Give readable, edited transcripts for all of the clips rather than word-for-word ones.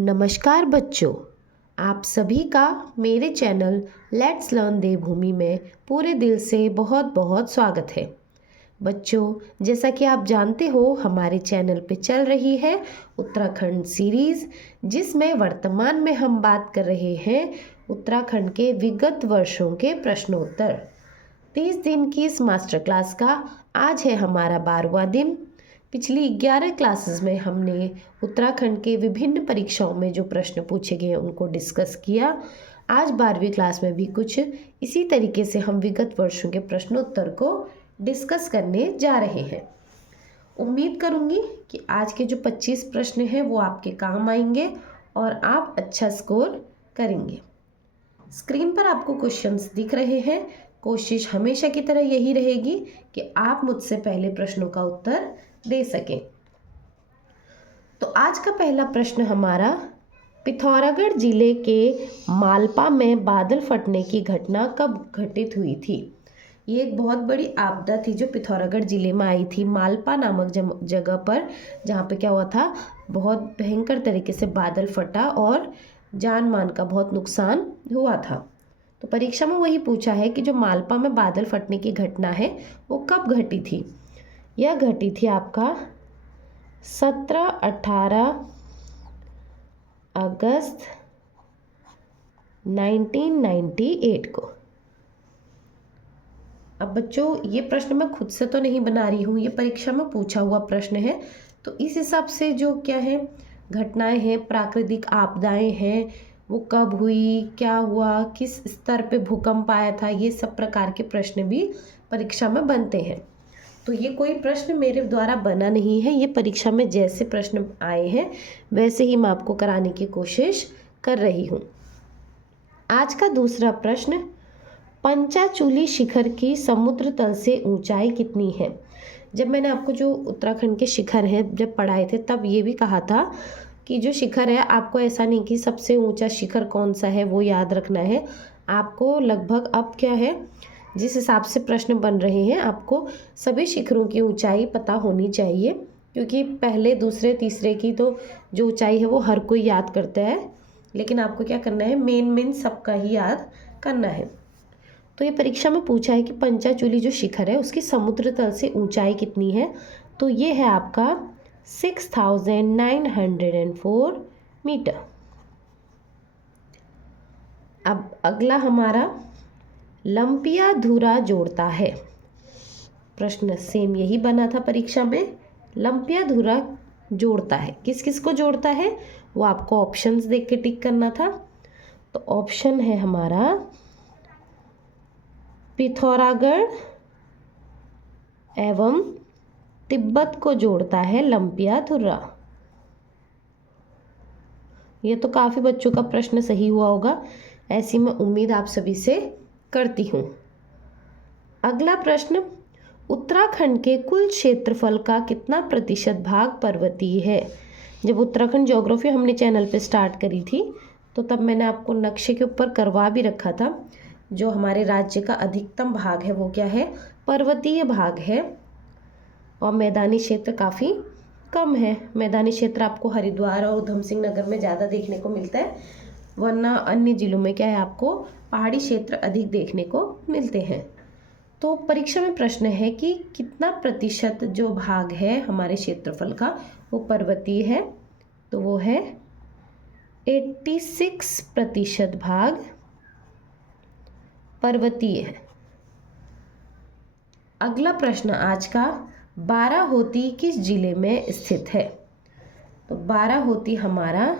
नमस्कार बच्चों, आप सभी का मेरे चैनल लेट्स लर्न देवभूमि में पूरे दिल से बहुत बहुत स्वागत है। बच्चों, जैसा कि आप जानते हो हमारे चैनल पे चल रही है उत्तराखंड सीरीज़, जिसमें वर्तमान में हम बात कर रहे हैं उत्तराखंड के विगत वर्षों के प्रश्नोत्तर। 30 दिन की इस मास्टर क्लास का आज है हमारा 12वां दिन। पिछली 11 क्लासेस में हमने उत्तराखंड के विभिन्न परीक्षाओं में जो प्रश्न पूछे गए उनको डिस्कस किया। आज 12वीं क्लास में भी कुछ इसी तरीके से हम विगत वर्षों के प्रश्नोत्तर को डिस्कस करने जा रहे हैं। उम्मीद करूंगी कि आज के जो 25 प्रश्न हैं वो आपके काम आएंगे और आप अच्छा स्कोर करेंगे। स्क्रीन पर आपको क्वेश्चंस दिख रहे हैं। कोशिश हमेशा की तरह यही रहेगी कि आप मुझसे पहले प्रश्नों का उत्तर दे सकें। तो आज का पहला प्रश्न हमारा, पिथौरागढ़ जिले के मालपा में बादल फटने की घटना कब घटित हुई थी? ये एक बहुत बड़ी आपदा थी जो पिथौरागढ़ जिले में आई थी, मालपा नामक जगह पर, जहाँ पे क्या हुआ था, बहुत भयंकर तरीके से बादल फटा और जान मान का बहुत नुकसान हुआ था। तो परीक्षा में वही पूछा है कि जो मालपा में बादल फटने की घटना है वो कब घटी थी। यह घटी थी आपका 17-18 अगस्त 1998 को। अब बच्चों, ये प्रश्न मैं खुद से तो नहीं बना रही हूँ, ये परीक्षा में पूछा हुआ प्रश्न है। तो इस हिसाब से जो क्या है घटनाएं हैं, प्राकृतिक आपदाएं हैं, वो कब हुई, क्या हुआ, किस स्तर पे भूकंप आया था, ये सब प्रकार के प्रश्न भी परीक्षा में बनते हैं। तो ये कोई प्रश्न मेरे द्वारा बना नहीं है, ये परीक्षा में जैसे प्रश्न आए हैं वैसे ही मैं आपको कराने की कोशिश कर रही हूँ। आज का दूसरा प्रश्न, पंचाचूली शिखर की समुद्र तल से ऊंचाई कितनी है? जब मैंने आपको जो उत्तराखंड के शिखर हैं जब पढ़ाए थे तब ये भी कहा था कि जो शिखर है, आपको ऐसा नहीं कि सबसे ऊंचा शिखर कौन सा है वो याद रखना है। आपको लगभग अब क्या है, जिस हिसाब से प्रश्न बन रहे हैं, आपको सभी शिखरों की ऊंचाई पता होनी चाहिए, क्योंकि पहले, दूसरे, तीसरे की तो जो ऊंचाई है वो हर कोई याद करता है, लेकिन आपको क्या करना है, मेन सबका ही याद करना है। तो ये परीक्षा में पूछा है कि पंचाचूली जो शिखर है उसकी समुद्र तल से ऊंचाई कितनी है। तो ये है आपका 6904 मीटर। अब अगला हमारा, लंपिया धुरा जोड़ता है। प्रश्न सेम यही बना था परीक्षा में, लंपिया धुरा जोड़ता है, किस किस को जोड़ता है वो आपको ऑप्शंस देख के टिक करना था। तो ऑप्शन है हमारा, पिथौरागढ़ एवं तिब्बत को जोड़ता है लंपिया धुरा। ये तो काफ़ी बच्चों का प्रश्न सही हुआ होगा, ऐसी मैं उम्मीद आप सभी से करती हूँ। अगला प्रश्न, उत्तराखंड के कुल क्षेत्रफल का कितना प्रतिशत भाग पर्वतीय है? जब उत्तराखंड ज्योग्राफी हमने चैनल पे स्टार्ट करी थी तो तब मैंने आपको नक्शे के ऊपर करवा भी रखा था, जो हमारे राज्य का अधिकतम भाग है वो क्या है, पर्वतीय भाग है, और मैदानी क्षेत्र काफ़ी कम है। मैदानी क्षेत्र आपको हरिद्वार और उधम सिंह नगर में ज़्यादा देखने को मिलता है, वरना अन्य जिलों में क्या है, आपको पहाड़ी क्षेत्र अधिक देखने को मिलते हैं। तो परीक्षा में प्रश्न है कि कितना प्रतिशत जो भाग है हमारे क्षेत्रफल का वो पर्वतीय है। तो वो है 86% भाग पर्वतीय है। अगला प्रश्न आज का, बाराहोती किस जिले में स्थित है? तो बाराहोती हमारा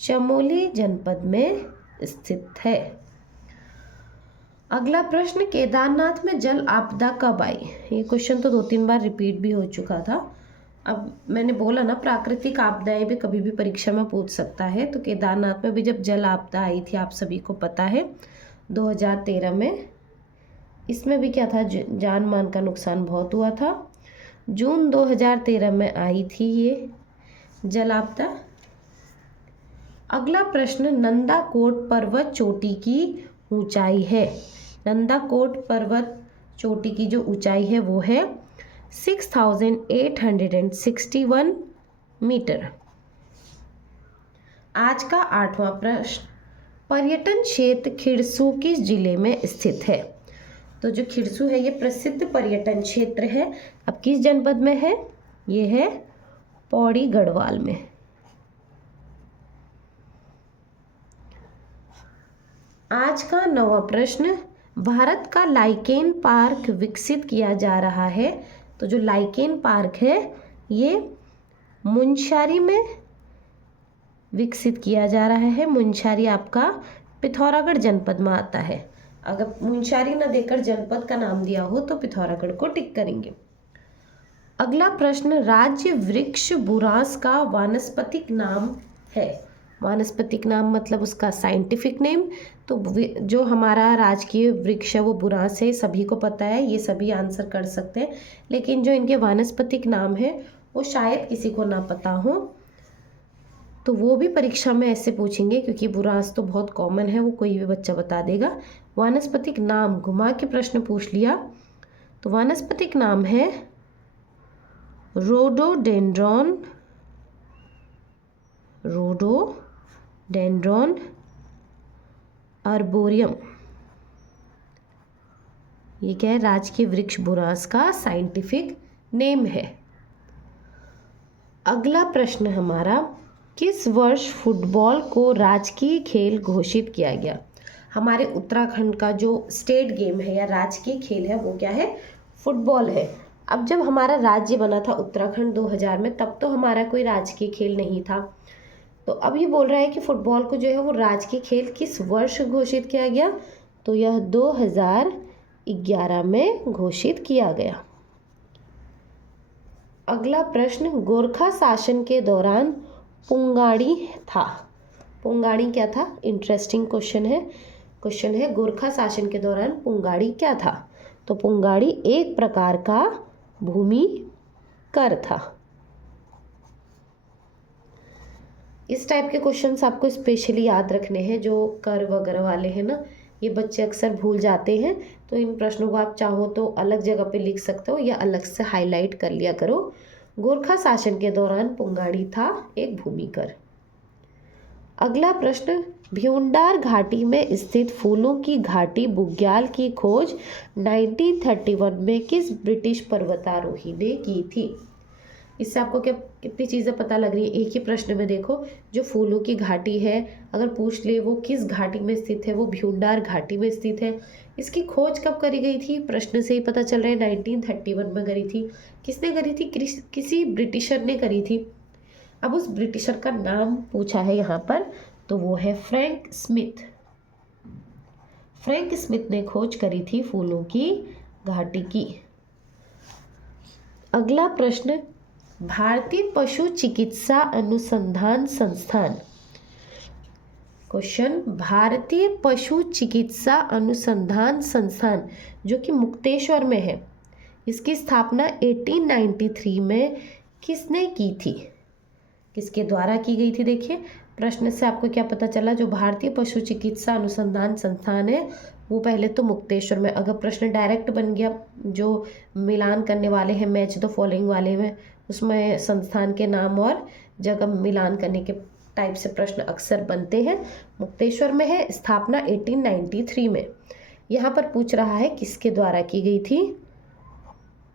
चमोली जनपद में स्थित है। अगला प्रश्न, केदारनाथ में जल आपदा कब आई? ये क्वेश्चन तो 2-3 बार रिपीट भी हो चुका था। अब मैंने बोला ना, प्राकृतिक आपदाएं भी कभी भी परीक्षा में पूछ सकता है। तो केदारनाथ में भी जब जल आपदा आई थी, आप सभी को पता है, 2013 में, इसमें भी क्या था, जान मान का नुकसान बहुत हुआ था। जून 2013 में आई थी ये जल आपदा। अगला प्रश्न, नंदाकोट पर्वत चोटी की ऊंचाई है। नंदाकोट पर्वत चोटी की जो ऊंचाई है वो है 6861 मीटर। आज का 8वां प्रश्न, पर्यटन क्षेत्र खिरसू किस जिले में स्थित है? तो जो खिरसू है ये प्रसिद्ध पर्यटन क्षेत्र है। अब किस जनपद में है? ये है पौड़ी गढ़वाल में। आज का 9वां प्रश्न, भारत का लाइकेन पार्क विकसित किया जा रहा है। तो जो लाइकेन पार्क है ये मुनस्यारी में विकसित किया जा रहा है। मुनस्यारी आपका पिथौरागढ़ जनपद में आता है। अगर मुनस्यारी न देकर जनपद का नाम दिया हो तो पिथौरागढ़ को टिक करेंगे। अगला प्रश्न, राज्य वृक्ष बुरांस का वानस्पतिक नाम है। वानस्पतिक नाम मतलब उसका साइंटिफिक नेम। तो जो हमारा राजकीय वृक्ष है वो बुरांस है, सभी को पता है, ये सभी आंसर कर सकते हैं। लेकिन जो इनके वानस्पतिक नाम है वो शायद किसी को ना पता हो, तो वो भी परीक्षा में ऐसे पूछेंगे, क्योंकि बुरांस तो बहुत कॉमन है, वो कोई भी बच्चा बता देगा। वानस्पतिक नाम घुमा के प्रश्न पूछ लिया तो वानस्पतिक नाम है रोडोडेंड्रॉन अर्बोरियम। ये क्या है? राजकीय वृक्ष बुरांस का साइंटिफिक नेम है। अगला प्रश्न हमारा, किस वर्ष फुटबॉल को राजकीय खेल घोषित किया गया? हमारे उत्तराखंड का जो स्टेट गेम है या राजकीय खेल है वो क्या है? फुटबॉल है। अब जब हमारा राज्य बना था उत्तराखंड 2000 में, तब तो हमारा कोई राजकीय खेल नहीं था। तो अब ये बोल रहा है कि फुटबॉल को जो है वो राजकीय खेल किस वर्ष घोषित किया गया? तो यह 2011 में घोषित किया गया। अगला प्रश्न, गोरखा शासन के दौरान पुंगाड़ी था। पुंगाड़ी क्या था? इंटरेस्टिंग क्वेश्चन है। गोरखा शासन के दौरान पुंगाड़ी क्या था? तो पुंगाड़ी एक प्रकार का भूमि कर था। इस टाइप के क्वेश्चंस आपको स्पेशली याद रखने हैं, जो कर वगैरह वाले हैं ना, ये बच्चे अक्सर भूल जाते हैं। तो इन प्रश्नों को आप चाहो तो अलग जगह पे लिख सकते हो या अलग से हाईलाइट कर लिया करो। गोरखा शासन के दौरान पुंगाड़ी था एक भूमिकर। अगला प्रश्न, भ्यूंडार घाटी में स्थित फूलों की घाटी बुग्याल की खोज 1931 में किस ब्रिटिश पर्वतारोही ने की थी? इससे आपको क्या कितनी चीज़ें पता लग रही है एक ही प्रश्न में। देखो, जो फूलों की घाटी है अगर पूछ ले वो किस घाटी में स्थित है, वो भ्यूंडार घाटी में स्थित है। इसकी खोज कब करी गई थी? प्रश्न से ही पता चल रहा है 1931 में करी थी। किसने करी थी? किसी ब्रिटिशर ने करी थी। अब उस ब्रिटिशर का नाम पूछा है यहाँ पर, तो वो है फ्रैंक स्मिथ। फ्रैंक स्मिथ ने खोज करी थी फूलों की घाटी की। अगला प्रश्न, भारतीय पशु चिकित्सा अनुसंधान संस्थान। क्वेश्चन, भारतीय पशु चिकित्सा अनुसंधान संस्थान जो कि मुक्तेश्वर में है, इसकी स्थापना 1893 में किसने की थी? किसके द्वारा की गई थी? देखिए, प्रश्न से आपको क्या पता चला, जो भारतीय पशु चिकित्सा अनुसंधान संस्थान है वो पहले तो मुक्तेश्वर में। अगर प्रश्न डायरेक्ट बन गया, जो मिलान करने वाले हैं मैच द फॉलोइंग वाले में, उसमें संस्थान के नाम और जगह मिलान करने के टाइप से प्रश्न अक्सर बनते हैं। मुक्तेश्वर में है, स्थापना 1893 में। यहाँ पर पूछ रहा है किसके द्वारा की गई थी?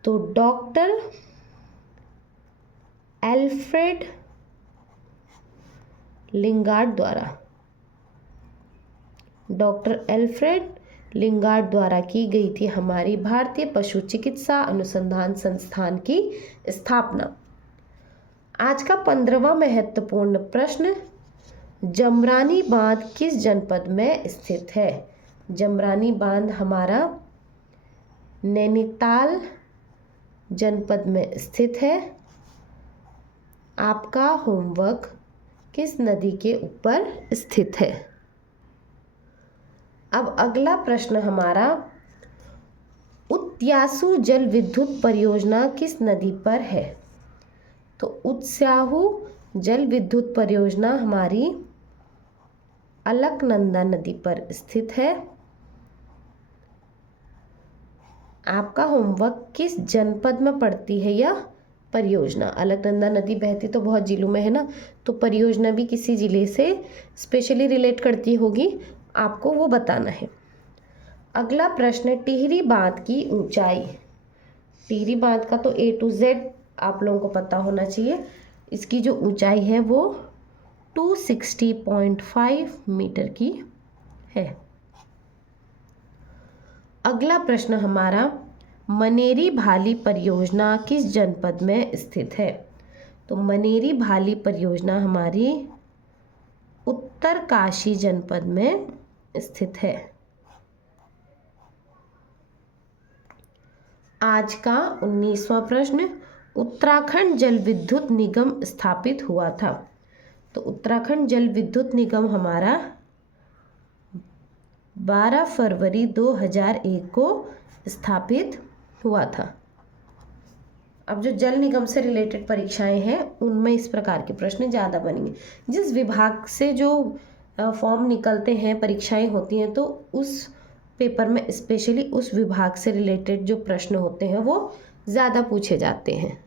तो डॉक्टर एल्फ्रेड लिंगार्ड द्वारा की गई थी हमारी भारतीय पशु चिकित्सा अनुसंधान संस्थान की स्थापना। आज का 15वां महत्वपूर्ण प्रश्न, जमरानी बांध किस जनपद में स्थित है? जमरानी बांध हमारा नैनीताल जनपद में स्थित है। आपका होमवर्क किस नदी के ऊपर स्थित है? अब अगला प्रश्न हमारा, उत्स्याहु जल विद्युत परियोजना किस नदी पर है? तो उत्स्याहु जल विद्युत परियोजना हमारी अलकनंदा नदी पर स्थित है। आपका होमवर्क किस जनपद में पड़ती है यह? परियोजना, अलकनंदा नदी बहती तो बहुत जिलों में है ना, तो परियोजना भी किसी जिले से स्पेशली रिलेट करती होगी, आपको वो बताना है। अगला प्रश्न, टिहरी बांध की ऊंचाई। टिहरी बांध का तो A to Z आप लोगों को पता होना चाहिए। इसकी जो ऊंचाई है वो 260.5 मीटर की है। अगला प्रश्न हमारा, मनेरी भाली परियोजना किस जनपद में स्थित है? तो मनेरी भाली परियोजना हमारी उत्तरकाशी जनपद में स्थित है। आज का 19वां प्रश्न, उत्तराखंड जल विद्युत निगम स्थापित हुआ था। तो उत्तराखंड जल विद्युत निगम हमारा 12 फरवरी 2001 को स्थापित हुआ था। अब जो जल निगम से रिलेटेड परीक्षाएं हैं उनमें इस प्रकार के प्रश्न ज़्यादा बनेंगे। जिस विभाग से जो फॉर्म निकलते हैं, परीक्षाएं होती हैं, तो उस पेपर में स्पेशली उस विभाग से रिलेटेड जो प्रश्न होते हैं वो ज़्यादा पूछे जाते हैं।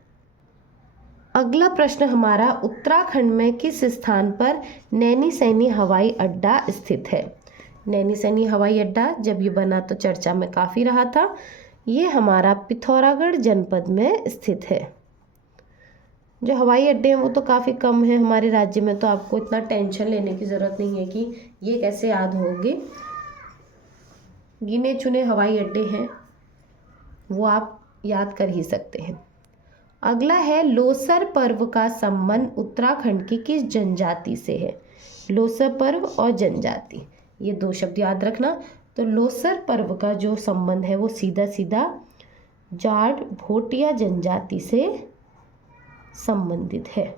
अगला प्रश्न हमारा, उत्तराखंड में किस स्थान पर नैनीसैनी हवाई अड्डा स्थित है? नैनीसैनी हवाई अड्डा जब ये बना तो चर्चा में काफ़ी रहा था। ये हमारा पिथौरागढ़ जनपद में स्थित है। जो हवाई अड्डे हैं वो तो काफ़ी कम है हमारे राज्य में, तो आपको इतना टेंशन लेने की ज़रूरत नहीं है कि ये कैसे याद होंगे। गिने चुने हवाई अड्डे हैं वो आप याद कर ही सकते हैं। अगला है, लोसर पर्व का संबंध उत्तराखंड की किस जनजाति से है? लोसर पर्व और जनजाति, ये दो शब्द याद रखना। तो लोसर पर्व का जो संबंध है वो सीधा सीधा जाट भोटिया जनजाति से संबंधित है।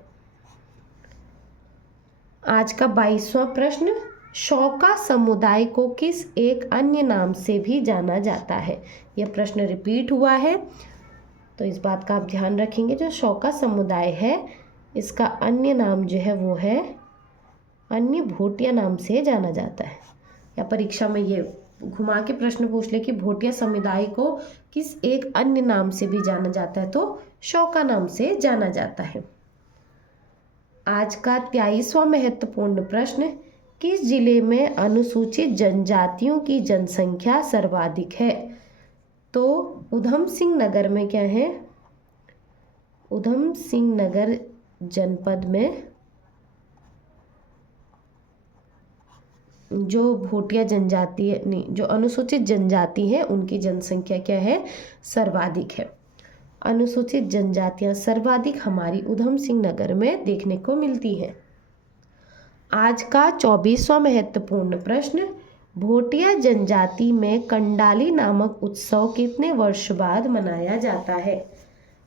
आज का 22वां प्रश्न, शौका समुदाय को किस एक अन्य नाम से भी जाना जाता है? यह प्रश्न रिपीट हुआ है, तो इस बात का आप ध्यान रखेंगे। जो शौका समुदाय है इसका अन्य नाम जो है वो है अन्य भोटिया नाम से जाना जाता है। या परीक्षा में ये घुमा के प्रश्न पूछ ले कि भोटिया समुदाय को किस एक अन्य नाम से भी जाना जाता है, तो शौका नाम से जाना जाता है। आज का 23वां महत्वपूर्ण प्रश्न, किस जिले में अनुसूचित जनजातियों की जनसंख्या सर्वाधिक है? तो उधम सिंह नगर में क्या है? उधम सिंह नगर जनपद में जो भोटिया जनजाति नहीं, जो अनुसूचित जनजाति है उनकी जनसंख्या क्या है? सर्वाधिक है। अनुसूचित जनजातियां सर्वाधिक हमारी उधम सिंह नगर में देखने को मिलती हैं। आज का 24वां महत्वपूर्ण प्रश्न, भोटिया जनजाति में कंडाली नामक उत्सव कितने वर्ष बाद मनाया जाता है?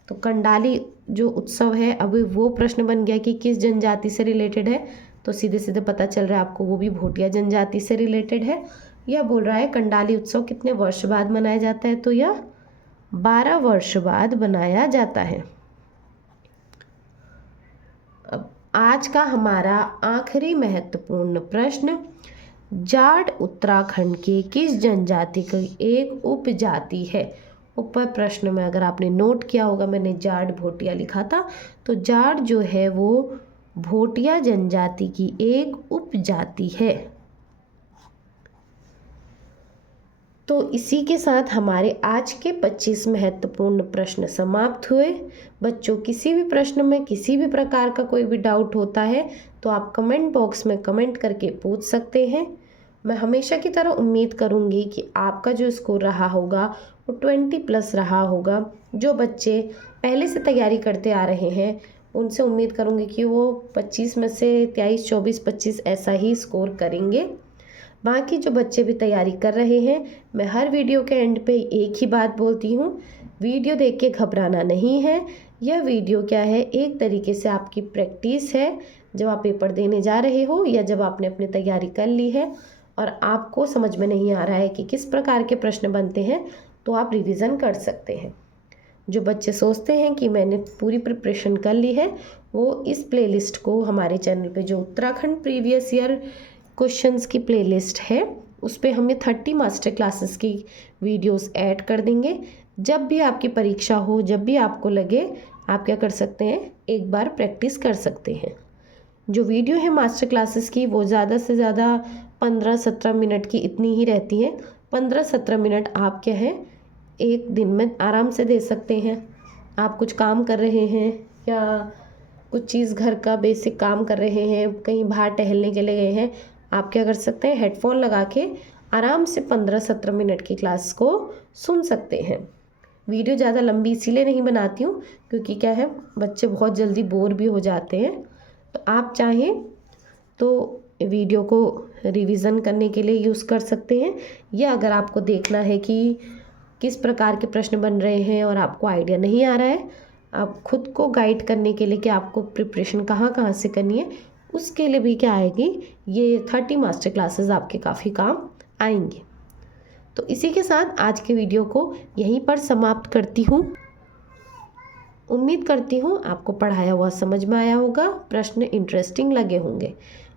तो कंडाली जो उत्सव है, अभी वो प्रश्न बन गया कि किस जनजाति से रिलेटेड है, तो सीधे सीधे पता चल रहा है आपको वो भी भोटिया जनजाति से रिलेटेड है। यह बोल रहा है कंडाली उत्सव कितने वर्ष बाद मनाया जाता है, तो यह 12 वर्ष बाद मनाया जाता है। अब आज का हमारा आखिरी महत्वपूर्ण प्रश्न, जाट उत्तराखंड के किस जनजाति की एक उपजाति है? ऊपर प्रश्न में अगर आपने नोट किया होगा मैंने जाट भोटिया लिखा था, तो जाट जो है वो भोटिया जनजाति की एक उपजाति है। तो इसी के साथ हमारे आज के 25 महत्वपूर्ण प्रश्न समाप्त हुए। बच्चों, किसी भी प्रश्न में किसी भी प्रकार का कोई भी डाउट होता है तो आप कमेंट बॉक्स में कमेंट करके पूछ सकते हैं। मैं हमेशा की तरह उम्मीद करूंगी कि आपका जो स्कोर रहा होगा वो 20+ रहा होगा। जो बच्चे पहले से तैयारी करते आ रहे हैं उनसे उम्मीद करूंगी कि वो 25 में से 23, 24, 25 ऐसा ही स्कोर करेंगे। बाकी जो बच्चे भी तैयारी कर रहे हैं, मैं हर वीडियो के एंड पे एक ही बात बोलती हूँ, वीडियो देख के घबराना नहीं है। यह वीडियो क्या है, एक तरीके से आपकी प्रैक्टिस है। जब आप पेपर देने जा रहे हो या जब आपने अपनी तैयारी कर ली है और आपको समझ में नहीं आ रहा है कि किस प्रकार के प्रश्न बनते हैं, तो आप रिवीजन कर सकते हैं। जो बच्चे सोचते हैं कि मैंने पूरी प्रिपरेशन कर ली है, वो इस प्लेलिस्ट को हमारे चैनल पे जो उत्तराखंड प्रीवियस ईयर क्वेश्चंस की प्लेलिस्ट है उस पे हम ये 30 मास्टर क्लासेस की वीडियोस ऐड कर देंगे। जब भी आपकी परीक्षा हो, जब भी आपको लगे आप क्या कर सकते हैं, एक बार प्रैक्टिस कर सकते हैं। जो वीडियो है मास्टर क्लासेस की वो ज़्यादा से ज़्यादा 15-17 मिनट की इतनी ही रहती हैं। 15-17 मिनट आप क्या है एक दिन में आराम से दे सकते हैं। आप कुछ काम कर रहे हैं या कुछ चीज़ घर का बेसिक काम कर रहे हैं, कहीं बाहर टहलने के लिए गए हैं, आप क्या कर सकते हैं, हेडफोन लगा के आराम से 15-17 मिनट की क्लास को सुन सकते हैं। वीडियो ज़्यादा लंबी इसीलिए नहीं बनाती हूँ क्योंकि क्या है बच्चे बहुत जल्दी बोर भी हो जाते हैं। तो आप चाहें तो वीडियो को रिवीजन करने के लिए यूज़ कर सकते हैं, या अगर आपको देखना है कि किस प्रकार के प्रश्न बन रहे हैं और आपको आइडिया नहीं आ रहा है, आप खुद को गाइड करने के लिए कि आपको प्रिपरेशन कहाँ कहाँ से करनी है, उसके लिए भी क्या आएगी, ये 30 मास्टर क्लासेस आपके काफ़ी काम आएंगे। तो इसी के साथ आज के वीडियो को यहीं पर समाप्त करती हूँ। उम्मीद करती हूँ आपको पढ़ाया हुआ समझ में आया होगा, प्रश्न इंटरेस्टिंग लगे होंगे।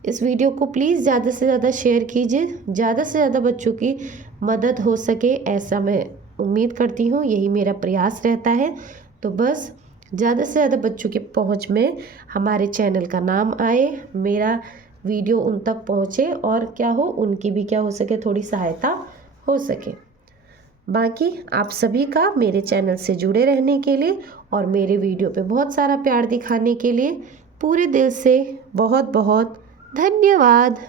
इस वीडियो को प्लीज़ ज़्यादा से ज़्यादा शेयर कीजिए, ज़्यादा से ज़्यादा बच्चों की मदद हो सके ऐसा मैं उम्मीद करती हूँ, यही मेरा प्रयास रहता है। तो बस ज़्यादा से ज़्यादा बच्चों की पहुँच में हमारे चैनल का नाम आए, मेरा वीडियो उन तक पहुँचे और क्या हो, उनकी भी क्या हो सके, थोड़ी सहायता हो सके। बाकी आप सभी का मेरे चैनल से जुड़े रहने के लिए और मेरे वीडियो पे बहुत सारा प्यार दिखाने के लिए पूरे दिल से बहुत बहुत धन्यवाद।